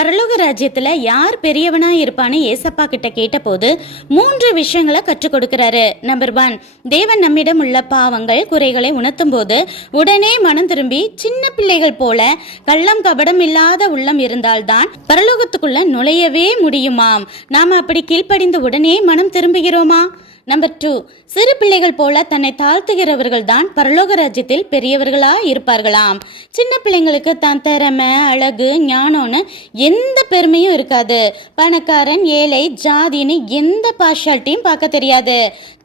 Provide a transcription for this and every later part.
பரலோக ராஜ்யத்துல யார் பெரியவனா இருப்பான்னு ஏசப்பா கிட்ட கேட்டபோது 3 விஷயங்களை கற்றுக் கொடுக்கிறாரு. நம்பர் 1, தேவன் நம்மிடம் உள்ள பாவங்கள் குறைகளை உணர்த்தும் போது உடனே மனம் திரும்பி சின்ன பிள்ளைகள் போல கள்ளம் கபடம் இல்லாத உள்ளம் இருந்தால்தான் பரலோகத்துக்குள்ள நுழையவே முடியுமாம். நாம அப்படி கீழ்ப்படிந்து உடனே மனம் திரும்புகிறோமா? நம்பர் 2, சிறு பிள்ளைகள் போல தன்னை தாழ்த்துகிறவர்கள் தான் பரலோக ராஜ்யத்தில் பெரியவர்களா இருப்பார்களாம். சின்ன பிள்ளைங்களுக்கு தான் திறமை, அழகு, ஞானம்னு எந்த பெருமையும் இருக்காது. பணக்காரன், ஏழை, ஜாதின்னு எந்த பார்ஷாலிட்டியும் பார்க்க தெரியாது.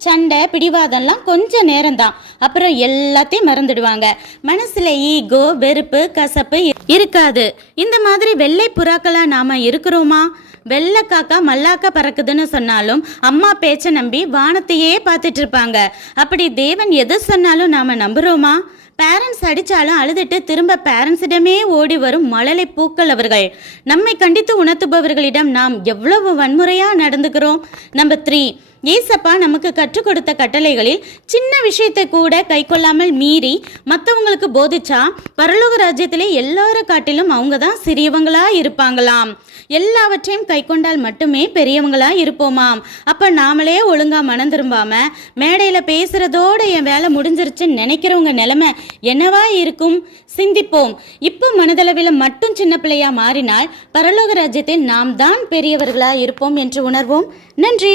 சண்டை, பிடிவாதம்லாம் கொஞ்ச நேரம்தான், அப்புறம் எல்லாத்தையும் மறந்துடுவாங்க. மனசுல ஈகோ, வெறுப்பு, கசப்பு இருக்காது. இந்த மாதிரி வெள்ளை புறாக்களா நாம இருக்கிறோமா? வெள்ளை காக்கா மல்லாக்கா பறக்குதுன்னு சொன்னாலும் அம்மா பேச்சை நம்பி வானத்தையே பார்த்துட்டு இருப்பாங்க. அப்படி தேவன் எது சொன்னாலும் நாம நம்புறோமா? பேரண்ட்ஸ் அடித்தாலும் அழுதுட்டு திரும்ப பேரண்ட்ஸிடமே ஓடி வரும் மழலை பூக்கள் அவர்கள். நம்மை கண்டித்து உணர்த்துபவர்களிடம் நாம் எவ்வளவு வன்முறையாக நடந்துக்கிறோம். நம்பர் 3, ஏசப்பா நமக்கு கற்றுக் கொடுத்த கட்டளைகளில் சின்ன விஷயத்தை கூட கை கொள்ளாமல் மீறி மற்றவங்களுக்கு போதிச்சா பரலோக ராஜ்யத்திலே எல்லார காட்டிலும் அவங்க தான் சிறியவங்களா இருப்பாங்களாம். எல்லாவற்றையும் கை கொண்டால் மட்டுமே பெரியவங்களா இருப்போமாம். அப்ப நாமளே ஒழுங்கா மனம் திரும்பாம மேடையில பேசுறதோட என் வேலை முடிஞ்சிருச்சுன்னு நினைக்கிறவங்க நிலைமை என்னவா இருக்கும்? சிந்திப்போம். இப்போ மனதளவில் மட்டும் சின்ன பிள்ளையா மாறினால் பரலோக ராஜ்யத்தில் நாம் தான் பெரியவர்களா இருப்போம் என்று உணர்வோம். நன்றி.